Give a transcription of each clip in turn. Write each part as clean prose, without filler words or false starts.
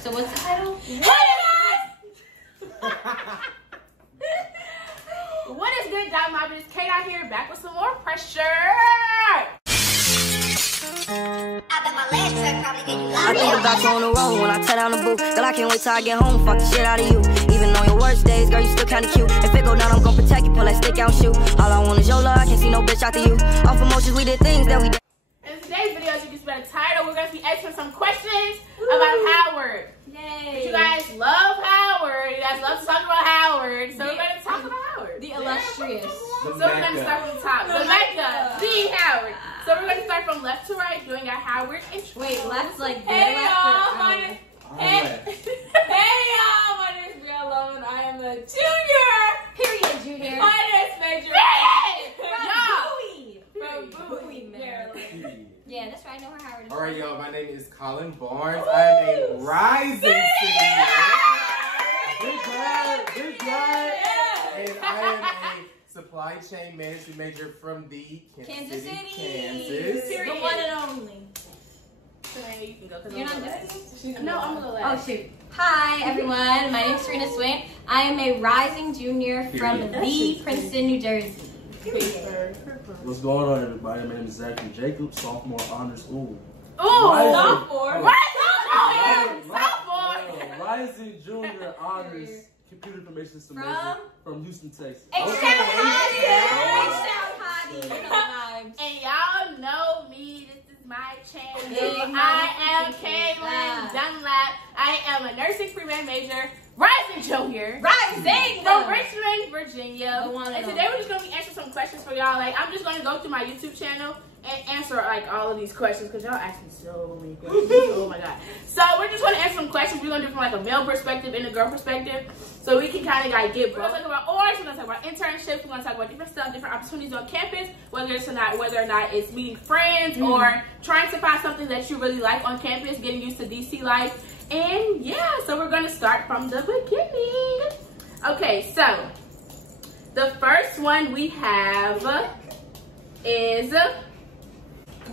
So what's the title? What is good, Dot Mobbers? Kate out here, back with some more pressure. I think about you on the road when I tear down the booth. Girl, I can't wait till I get home, fuck the shit out of you. Even on your worst days, girl, you still kinda cute. If it go down, I'm gonna protect you, pull that stick out and shoot. All I want is your love, I can't see no bitch after you. Off emotions, we did things that we did. In today's video, as you can see by the title, we're gonna be answering some questions about Howard. Yay! You guys love Howard. You guys love to talk about Howard. So we're gonna talk about Howard. The illustrious. So we're gonna start from the top. The Mecca, the Howard. So we're gonna start from left to right, doing a Howard intro. Wait, left's like Hey y'all, my name. Hey y'all, my name is Real Love and I am a junior. Period, junior. Finance major. From Bowie, Maryland. Yeah, that's right. I know her Howard. All right, y'all. My name is Colin Barnes. I am a rising senior. Big guy. And I am a supply chain management major from the Kansas City, Kansas. The one and only. You can go. You're not listening? No, I'm gonna go Oh last. shoot. Hi everyone, my name is Serena Swain. I am a rising junior from the Princeton, New Jersey. What's going on, everybody? My name is Zachary Jacobs, sophomore honors. Ooh, Sophomore. rising junior honors computer information system major from Houston, Texas. H-Town And y'all know me. This is my channel. Yeah, I am Kaylin Dunlap. I am a nursing pre-med major, rising junior. Rising From Richmond, Virginia. The one And today we're just gonna be answering some questions for y'all. Like, I'm just gonna go through my YouTube channel and answer like all of these questions because y'all ask me so many questions. Oh my god. So we're just gonna answer some questions. We're gonna do it from like a male perspective and a girl perspective. So we can kind of like get. We're gonna talk about ORGS. We're gonna talk about internships. We're gonna talk about different stuff, different opportunities on campus. Whether or not it's meeting friends or trying to find something that you really like on campus, getting used to DC life, and yeah. So we're gonna start from the beginning. Okay, so the first one we have is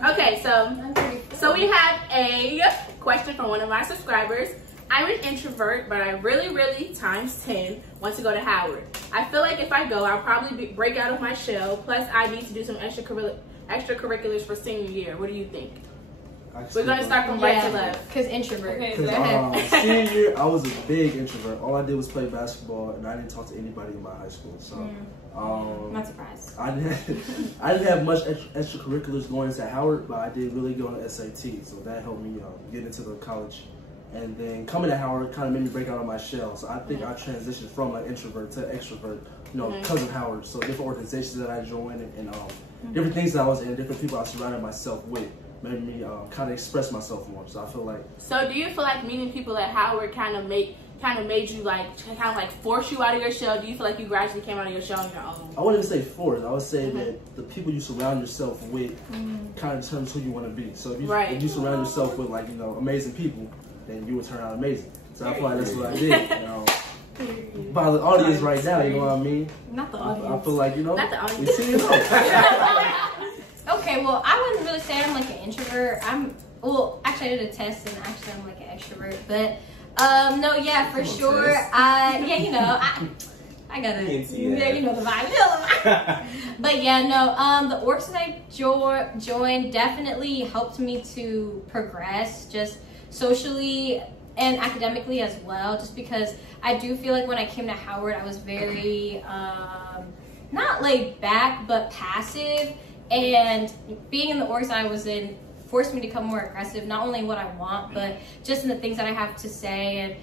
okay. So we have a question from one of my subscribers. I'm an introvert, but I really times 10 want to go to Howard. I feel like if I go, I'll probably break out of my shell. Plus, I need to do some extracurriculars for senior year. What do you think? We're gonna start from right to left. Cause introvert. Okay, go ahead. Senior year, I was a big introvert. All I did was play basketball, and I didn't talk to anybody in my high school. So, not surprised. I didn't have much extracurriculars going into Howard, but I did really go on SAT, so that helped me get into the college. And then coming to Howard kind of made me break out of my shell. So I think I transitioned from like introvert to extrovert, you know, because of Howard. So different organizations that I joined and different things that I was in, different people I surrounded myself with, made me kind of express myself more. So I feel like. So do you feel like meeting people at Howard kind of made you like force you out of your shell? Do you feel like you gradually came out of your shell on your own? I wouldn't say force. I would say that the people you surround yourself with kind of determines who you want to be. So if you surround yourself with like, you know, amazing people, then you would turn out amazing. So I feel like that's what I did. You know, by the audience right now, you know what I mean? Not the audience. I feel like, you know, not the audience. Okay, well, I wouldn't really say I'm like an introvert. Actually I did a test and actually I'm like an extrovert. But no, yeah, for sure. I gotta, you know the vibe. But yeah, no, the Orcs that I joined definitely helped me to progress just socially and academically as well, just because I do feel like when I came to Howard, I was very, not laid back, but passive, and being in the Orcs I was in forced me to become more aggressive, not only in what I want, but just in the things that I have to say, and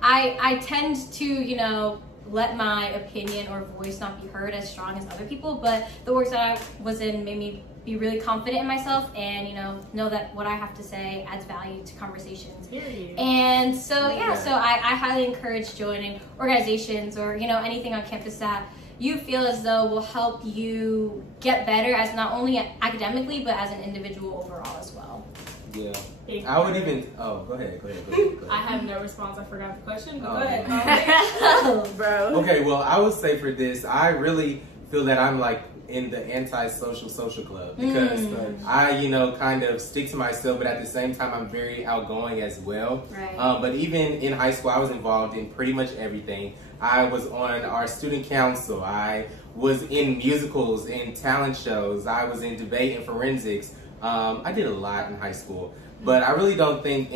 I tend to, you know, let my opinion or voice not be heard as strong as other people, but the Orcs that I was in made me be really confident in myself and, you know that what I have to say adds value to conversations. And so, yeah, so I highly encourage joining organizations or, you know, anything on campus that you feel as though will help you get better as not only academically, but as an individual overall as well. Yeah. I would even, go ahead. I have no response. I forgot the question. Go ahead. Bro. Okay, well, I would say for this, I really feel that I'm like in the anti-social social club because I, you know, kind of stick to myself, but at the same time, I'm very outgoing as well. Right. But even in high school, I was involved in pretty much everything. I was on our student council. I was in musicals, in talent shows. I was in debate and forensics. I did a lot in high school, but I really don't think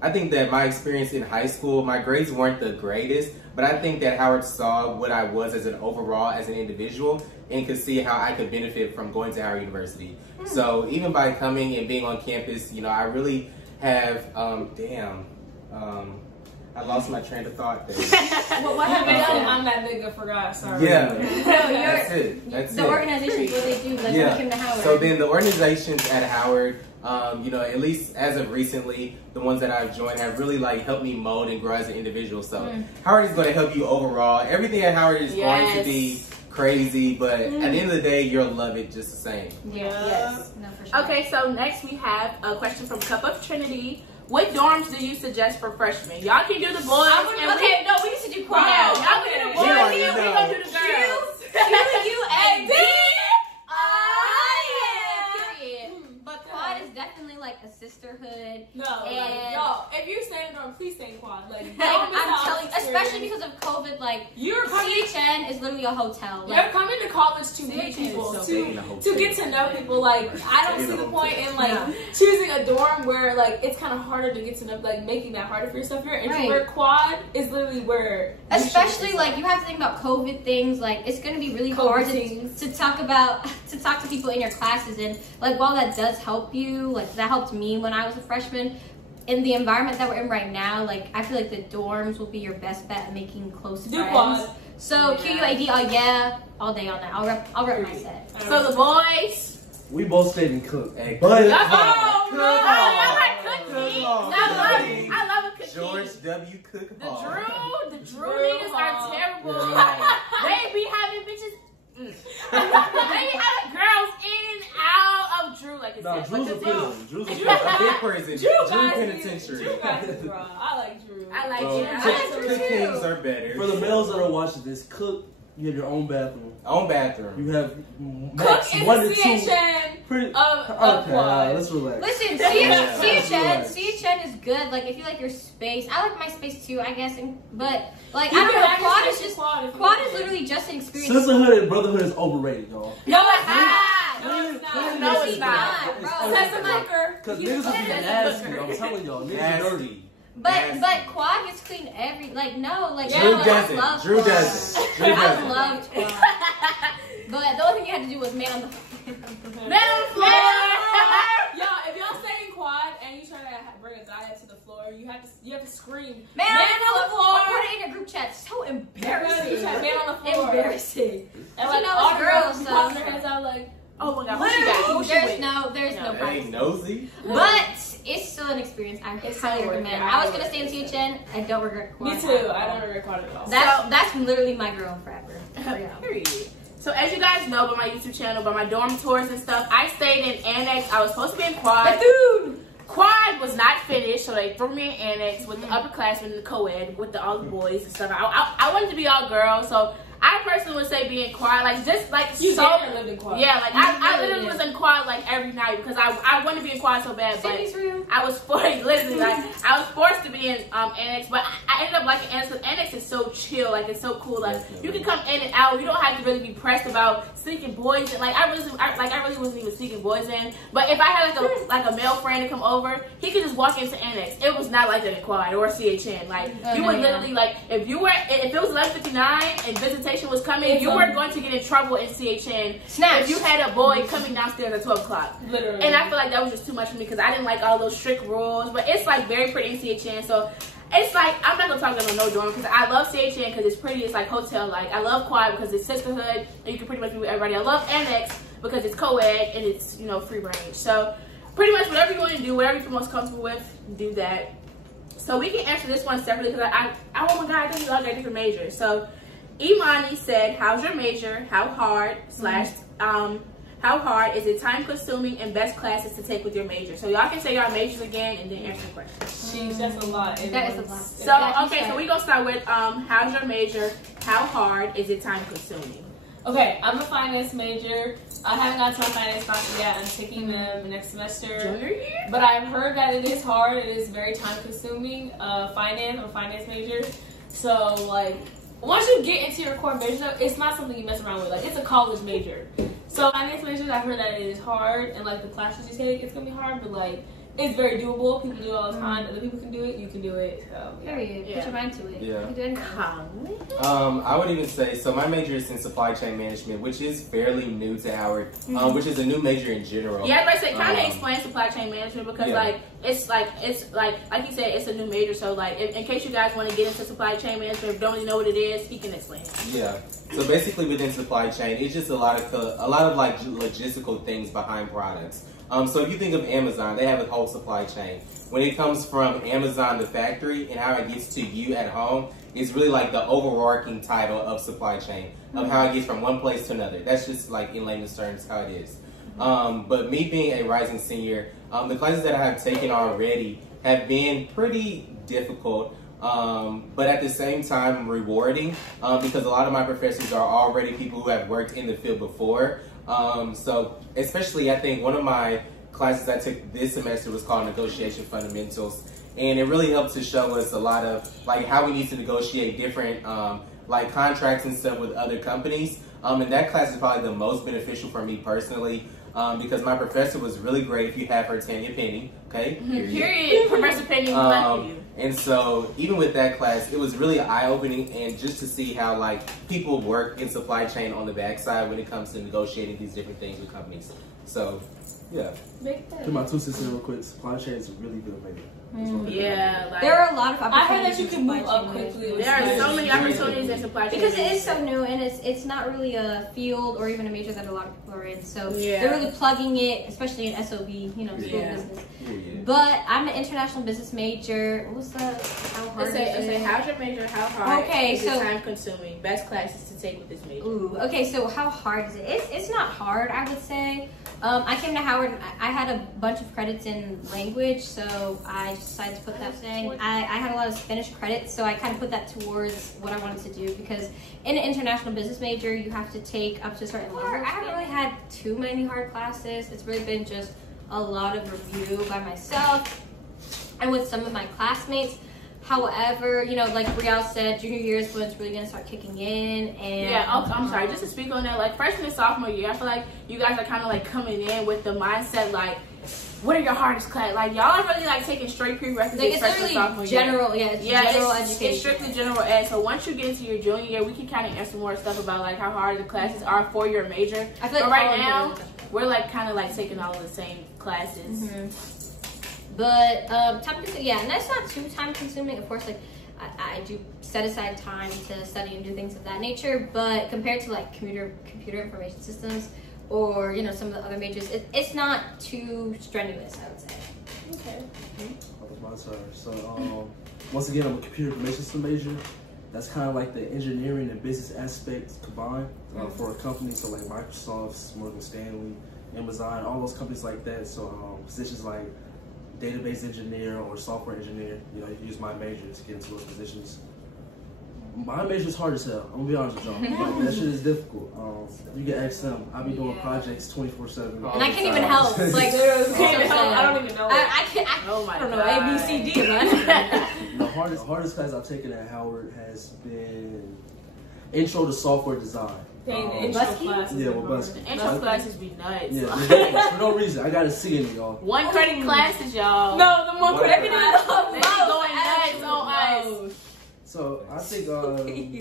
I think that my experience in high school, my grades weren't the greatest, but I think that Howard saw what I was as an overall, as an individual, and could see how I could benefit from going to Howard University. So even by coming and being on campus, you know, I really have, I lost my train of thought there. Well, what have you done? I'm that nigga, forgot, sorry. Yeah, that's it. That's the organizations, what they do, like when you came to Howard. So then the organizations at Howard, you know, at least as of recently, the ones that I've joined have really like helped me mold and grow as an individual. So Howard is going to help you overall. Everything at Howard is going to be crazy, but at the end of the day, you'll love it just the same. Yes. No, for sure. Okay, so next we have a question from Cup of Trinity. What dorms do you suggest for freshmen? Y'all can do the boys. We need to do quad. Yeah, y'all can do the boys. We gonna do the girls. Q-U-A-D. But quad is definitely like a sisterhood. No, and y'all, if you're staying in dorm, please stay in quad. Like I'm telling you, especially because of COVID, like you're coming. CHN is literally a hotel. Like, you're coming to college to meet people, to get to know people. Like I don't see the point in like choosing a dorm where like it's kind of harder to get to know, like making that harder for yourself. You're an introvert. Quad is literally where, especially like you have to think about COVID things. Like it's gonna be really hard to talk to people in your classes, and like while that does help you, like that helped me when I was a freshman. In the environment that we're in right now, like I feel like the dorms will be your best bet at making close friends. Quad. So QUAD, all day on that. I'll rep my set. So the boys, we both stayed in Cook. Hey, But I love a cookie. George W. Cook Hall. The Drew niggas are terrible. They be having bitches. They be having girls in and out of Drew like it's Drew's a prison. Drew's a big prison. Drew penitentiary. Drew guys is raw. I like Drew. I like Drew. Cook Kings are better. For the males that are watching this, Cook, you have your own bathroom. You have max Cook 1 to 2. CHN Okay, quad. let's relax. Listen, CHN is good. Like if you like your space, I like my space too, I guess. But like I don't know, quad is literally just an experience. Sisterhood and brotherhood is overrated, y'all. No, it's not. No, it's not. Because niggas will be nasty. I'm telling y'all, niggas are dirty. But quad gets clean Drew doesn't. I loved quad. But the only thing you had to do was man on the floor. Y'all, if y'all stay in quad and you try to bring a guy up to the floor, you have to scream. Man on the floor. Put it in your group chat. So embarrassing. Man on the floor. Embarrassing. And like all the girls pop their hands out like, oh my god, there's no Hey, nosy. But it's still an experience. I highly recommend. I was gonna stay in CHN. I don't regret quad. Me too. I don't regret quad at all. That's literally my girl forever. Period. So as you guys know by my YouTube channel, by my dorm tours and stuff, I stayed in Annex. I was supposed to be in quad. Quad was not finished, so they threw me in Annex with the upperclassmen and the co-ed with all the boys and stuff. I wanted to be all girls, so I personally would say being quad, like just like you lived in quad. Yeah, like I literally was in quad like every night because I wanted to be in quad so bad, but I was forced. Literally, like I was forced to be in Annex, but I ended up liking Annex because Annex is so chill, like it's so cool. Like you can come in and out. You don't have to really be pressed about sneaking boys in. Like I really wasn't even sneaking boys in. But if I had like a male friend to come over, he could just walk into Annex. It was not like that in quad or CHN. Like you would literally like if it was 11:59 and visitation was coming, you were going to get in trouble in CHN if you had a boy coming downstairs at 12 o'clock. Literally. And I feel like that was just too much for me because I didn't like all those strict rules. But it's like very pretty in CHN, so it's like I'm not gonna talk about no dorm because I love CHN because it's pretty. It's like hotel like. I love quad because it's sisterhood and you can pretty much be with everybody. I love Annex because it's co-ed and it's free range. So pretty much whatever you want to do, whatever you're most comfortable with, do that. So we can answer this one separately because oh my god, I think we all got different majors. So Imani said, how's your major? How hard how hard is it, time consuming, and best classes to take with your major? So y'all can say your majors again and then answer the question. Jeez, that's a lot. That is a lot. So okay, so we're gonna start with how's your major? How hard is it time consuming? Okay, I'm a finance major. I haven't gotten to my finance classes yet. I'm taking them next semester. Junior year? But I've heard that it is hard. It is very time consuming. I'm a finance major. So, like, once you get into your core major, though, it's not something you mess around with. Like, it's a college major. So, finance majors, I've heard that it is hard. And, like, the classes you take, it's going to be hard. But, like, it's very doable. People do it all the time. Other people can do it. You can do it. So, Period. Put your mind to it. Yeah. You can do anything. I would even say, so my major is in supply chain management, which is fairly new to Howard, which is a new major in general. Yeah, but I say kind of explain supply chain management because it's like you said, it's a new major. So like in case you guys want to get into supply chain management, if don't really know what it is, he can explain it. Yeah. So basically within supply chain, it's just a lot of like logistical things behind products. So if you think of Amazon, they have a whole supply chain. When it comes from Amazon to factory and how it gets to you at home, it's really like the overarching title of supply chain, of how it gets from one place to another. That's just like in layman's terms how it is. But me being a rising senior, the classes that I have taken already have been pretty difficult, but at the same time rewarding, because a lot of my professors are already people who have worked in the field before. So especially I think one of my classes I took this semester was called Negotiation Fundamentals, and it really helped to show us a lot of like how we need to negotiate different like contracts and stuff with other companies. And that class is probably the most beneficial for me personally, because my professor was really great. If you have her, Tanya Penny, okay? Period. Professor Penny, and so even with that class, it was really eye-opening, and just to see how like people work in supply chain on the backside when it comes to negotiating these different things with companies. So yeah. To my 2 cents real quick, supply chain is a really good major. Yeah, like, there are a lot of opportunities. I heard that you can move up quickly. There are so many opportunities in supply chain because it is so new, and it's not really a field or even a major that a lot of people are in. So they're really plugging it, especially in SOB, you know, school of business. But I'm an international business major. What was that? How hard is it? How's your major? How hard? Okay, is so it time consuming? Best classes to take with this major. Ooh, okay, so how hard is it? It's not hard, I would say. I came to Howard, and I had a bunch of credits in language, so I decided to put that thing. I had a lot of Spanish credits, so I kind of put that towards what I wanted to do, because in an international business major, you have to take up to a certain level. I haven't really had too many hard classes. It's really been just a lot of review by myself and with some of my classmates. However, you know, like Brielle said, junior year is when it's really going to start kicking in. And I'm sorry, just to speak on that, like freshman and sophomore year, I feel like you guys are kind of like coming in with the mindset like, what are your hardest class? Like y'all are really like taking straight prerequisites. Like it's literally general, general education. It's strictly general ed. So once you get into your junior year, we can kind of answer more stuff about like how hard the classes are for your major. I feel like but right now, we're like kind of like taking all of the same classes. But time consuming, yeah, and that's not too time consuming. Of course, like I do set aside time to study and do things of that nature. But compared to like computer information systems, or you know some of the other majors, it's not too strenuous, I would say. Okay. That was my turn. So once again, I'm a computer information system major. That's kind of like the engineering and business aspects combined for a company. So like Microsoft, Morgan Stanley, Amazon, all those companies like that. So positions like database engineer or software engineer, you know, you can use my major to get into those positions. My major is hard as hell, I'm gonna be honest with y'all. Like, that shit is difficult. You can ask them. I be doing projects 24/7. And I can't even help. Like, I don't even know. I don't know A, B, C, D, man. The hardest class I've taken at Howard has been Intro to Software Design. Dang, the intro class. Yeah, well, Busky. The intro classes be nuts. Yeah, for no reason. I gotta see it, y'all. 1 credit classes, y'all. No, the 1 credit class. They going nuts on us. So I think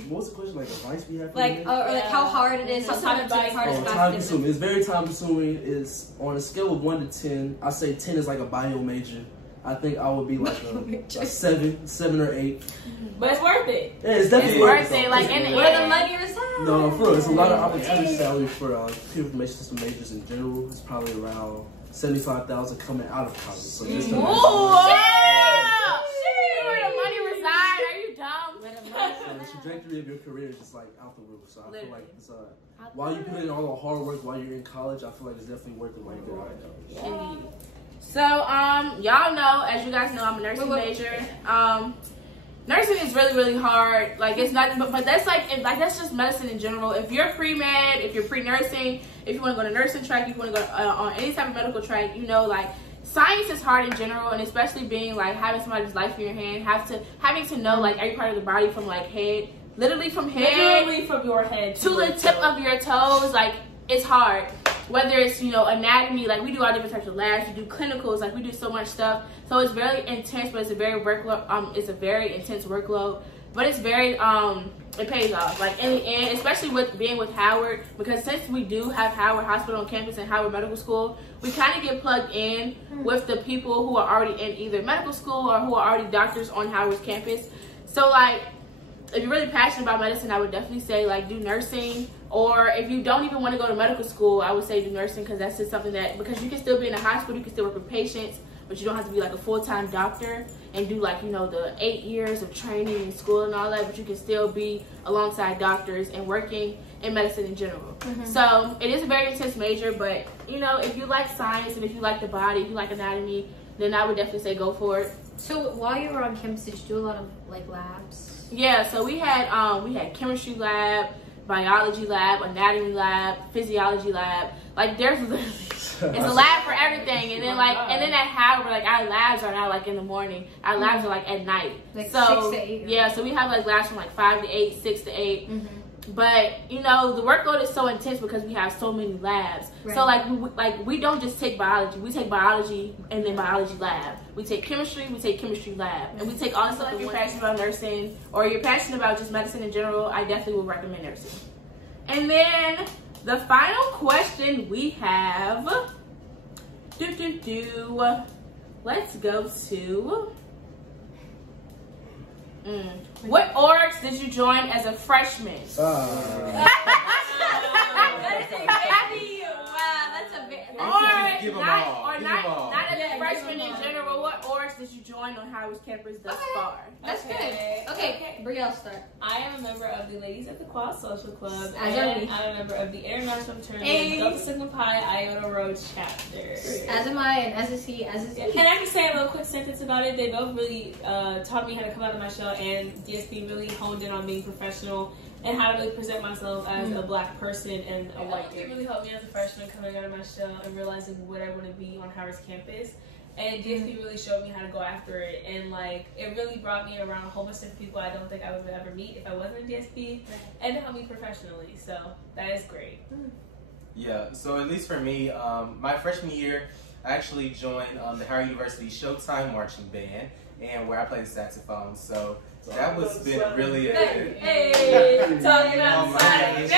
what was the question? Like advice we have for like how hard it is. Sometimes it's hardest class. Time consuming. It's very time consuming. It's on a scale of 1 to 10. I say 10 is like a bio major. I think I would be like a 7 or 8. But it's worth it. Yeah, it's definitely worth it. Like where the money resides. No, for real, it's a lot of opportunity salary for computer information system majors in general. It's probably around $75,000 coming out of college. So just where the money reside? Are you dumb? So the trajectory of your career is just like out the roof. So I feel like it's while you put in all the hard work while you're in college, I feel like it's definitely worth it while you're out of college. Indeed. So y'all know, as you guys know, I'm a nursing major. nursing is really, really hard. Like, it's not, but that's that's just medicine in general. If you're pre-med, if you're pre-nursing, if you want to go to nursing track, if you want to go on any type of medical track, you know, like, science is hard in general, and especially being, like, having somebody's life in your hand, having to know, like, every part of the body from, like, head, literally from your head to the tip of your toes, like, it's hard. Whether it's, you know, anatomy, like, we do all different types of labs, we do clinicals, like, we do so much stuff. So it's very intense, but it's a very intense workload. But it's very, it pays off. Like, in the end, especially with being with Howard, because since we do have Howard Hospital on campus and Howard Medical School, we kind of get plugged in with the people who are already in either medical school or who are already doctors on Howard's campus. So, like, if you're really passionate about medicine, I would definitely say, like, do nursing. Or if you don't even want to go to medical school, I would say do nursing, because that's just something that, because you can still be in a hospital, you can still work with patients, but you don't have to be like a full-time doctor and do, like, you know, the 8 years of training and school and all that, but you can still be alongside doctors and working in medicine in general. So it is a very intense major, but, you know, if you like science and if you like the body, if you like anatomy, then I would definitely say go for it. So while you were on campus, did you do a lot of, like, labs? Yeah, so we had chemistry lab, biology lab, anatomy lab, physiology lab. Like, there's literally, it's a lab for everything. And then, like, and then at Howard, like, our labs are not, like, in the morning. Our labs are, like, at night. Like, so 6 to 8. Yeah, so we have, like, labs from, like, 5 to 8, 6 to 8. But, you know, the workload is so intense because we have so many labs. Right. So, like, we don't just take biology. We take biology and then biology lab. We take chemistry, we take chemistry lab. And we take all this stuff. If you're passionate about nursing or you're passionate about just medicine in general, I definitely would recommend nursing. And then the final question we have, let's go to, what orgs did you join as a freshman? Not as a freshman in general. What orgs did you join on Howard's campus thus far? That's good. Okay, Brielle, start. I am a member of the Ladies at the Quad Social Club, and I'm a member of the International Tournament Delta Sigma Pi Iota Rho Chapter. As am I, and as is he, as is he. Can I just say a little quick sentence about it? They both really taught me how to come out of my shell, and DSP really honed in on being professional and how to really present myself as a black person and a white girl. It really helped me as a freshman coming out of my shell and realizing what I want to be on Howard's campus. And DSP really showed me how to go after it, and like it really brought me around a whole bunch of people I don't think I would ever meet if I wasn't in DSP, and it helped me professionally. So that is great. Yeah. So at least for me, my freshman year, I actually joined the Howard University Showtime marching band, and where I played the saxophone. So that was been really a talking outside.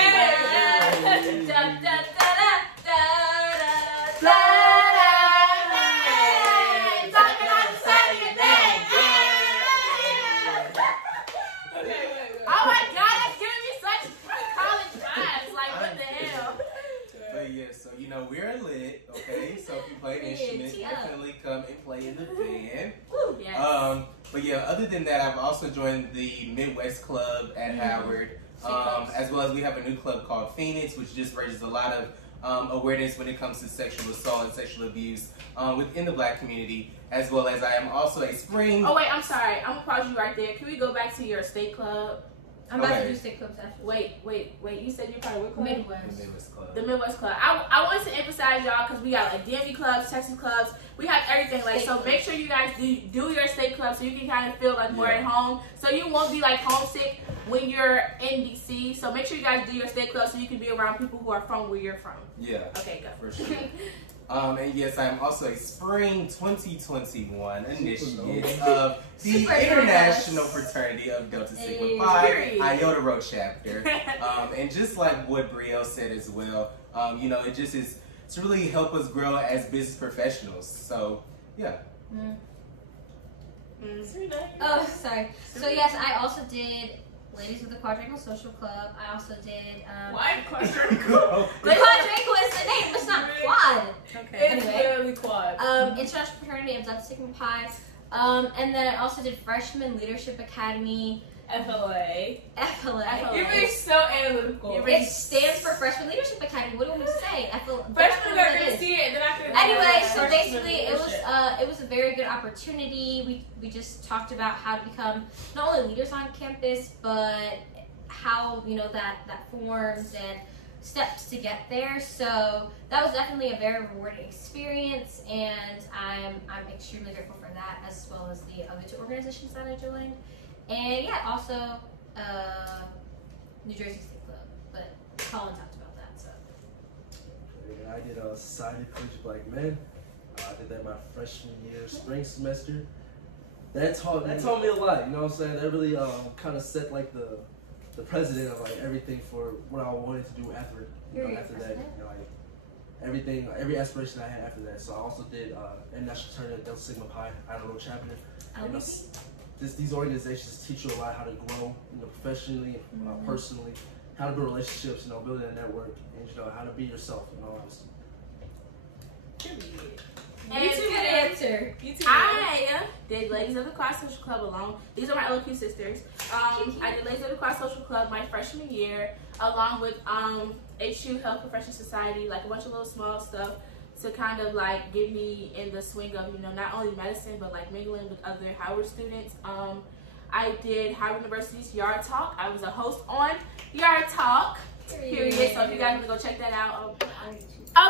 Oh my God, that's giving me such college vibes. Like, what the hell? But yeah, so you know we're lit, okay? So if you play an instrument, definitely come and play in the band. Yes. But yeah, other than that, I've also joined the Midwest Club at Howard, as well as we have a new club called Phoenix, which just raises a lot of awareness when it comes to sexual assault and sexual abuse within the Black community, as well as I am also a spring. Oh wait, I'm sorry. I'm gonna pause you right there. Can we go back to your state club? I'm about to do state clubs after. Wait. You said you're part of what club? Midwest. The Midwest Club. The Midwest Club. I want to emphasize y'all because we got like DMV clubs, Texas clubs. We have everything. Like, so make sure you guys do your state club so you can kind of feel like more at home. So you won't be like homesick when you're in DC. So make sure you guys do your state club so you can be around people who are from where you're from. Yeah. Okay, go. For sure. And yes, I am also a spring 2021 initiate of the International Fraternity of Delta Sigma Pi Iota Rho Chapter. And just like what Brielle said as well, you know, it just is to really help us grow as business professionals. So, yeah. Oh, sorry. So yes, I also did Ladies of the Quadrangle Social Club. I also did Why quadrangle? The quadrangle is the name, it's not quad. Okay. Anyway, It's literally quad. International Fraternity of Delta Sigma Pi. And then I also did Freshman Leadership Academy. FLA. You're being so analytical. It stands for Freshman Leadership Academy. What do you want me to say? Freshman got to see it, and then I could. Anyway, so basically, it was a very good opportunity. We just talked about how to become not only leaders on campus, but how that forms and steps to get there. So that was definitely a very rewarding experience, and I'm extremely grateful for that, as well as the other 2 organizations that I joined. And yeah, also New Jersey State Club, but Colin talked about that. So I did a Society of Courageous Black Men. I did that my freshman year, spring semester. That taught me a lot. You know what I'm saying? That really kind of set like the precedent of like everything for what I wanted to do after that. Everything, every aspiration I had after that. So I also did International Tournament Delta Sigma Pi Untitled Chapter. These organizations teach you a lot how to grow, professionally, personally, how to build relationships, building a network, and how to be yourself, honestly. And you good answer. I did Ladies of the Quad Social Club along. These are my LQ sisters. I did Ladies of the Quad Social Club my freshman year, along with HU Health Professional Society, like a bunch of little small stuff to kind of like get me in the swing of not only medicine but like mingling with other Howard students. I did Howard University's Yard Talk. I was a host on Yard Talk. Period. So if you guys want to go check that out.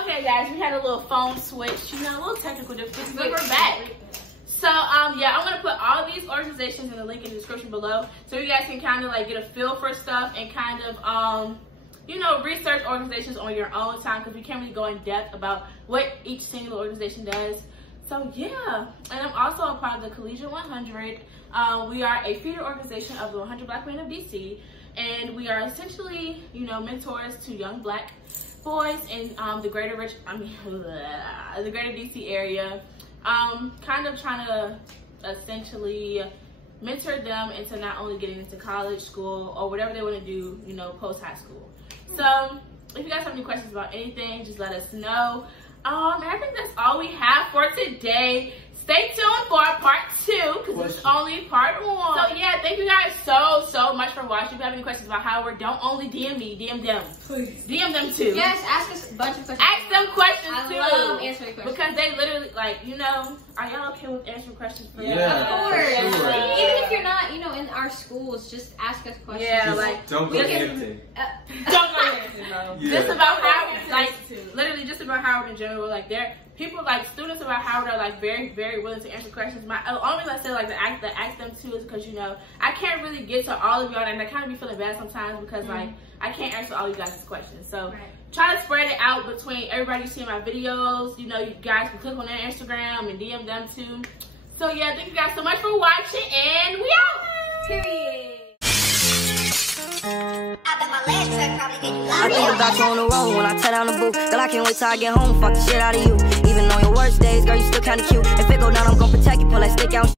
Okay, guys, we had a little phone switch. A little technical difficulties, but we're back. So yeah, I'm gonna put all these organizations in the link in the description below, so you guys can kind of like get a feel for stuff and kind of research organizations on your own time, because we can't really go in depth about what each single organization does. So yeah, and I'm also a part of the Collegiate 100. We are a feeder organization of the 100 Black Men of DC, and we are essentially, mentors to young Black boys in the greater the greater DC area. Kind of trying to essentially mentor them into not only getting into college, school, or whatever they want to do, post high school. So if you guys have any questions about anything, just let us know. I think that's all we have for today. Stay tuned for part 2, because it's only part 1. So yeah, thank you guys so much for watching. If you have any questions about Howard, don't only DM me, DM them. Please. DM them too. Yes, ask us a bunch of questions. Ask them questions too. I love answering questions. Because they literally, are y'all okay with answering questions for y'all? Yeah, of course. Sure. Even if you're not, in our schools, just ask us questions. Yeah, don't go Hampton. Don't go Hampton, bro. Just about Howard, literally just about Howard in general. People, students about Howard are very, very willing to answer questions. The only reason I say to ask them too is because I can't really get to all of y'all, and I kind of be feeling bad sometimes because I can't answer all you guys' questions. So try to spread it out between everybody you see in my videos. You guys can click on their Instagram and DM them too. So yeah, thank you guys so much for watching, and we out. Period. I think about you on the road when I tear down the booth. Girl, I can't wait till I get home, fuck the shit out of you. Even on your worst days, girl, you still kinda cute. If it go down, I'm gon' protect you, pull that stick out.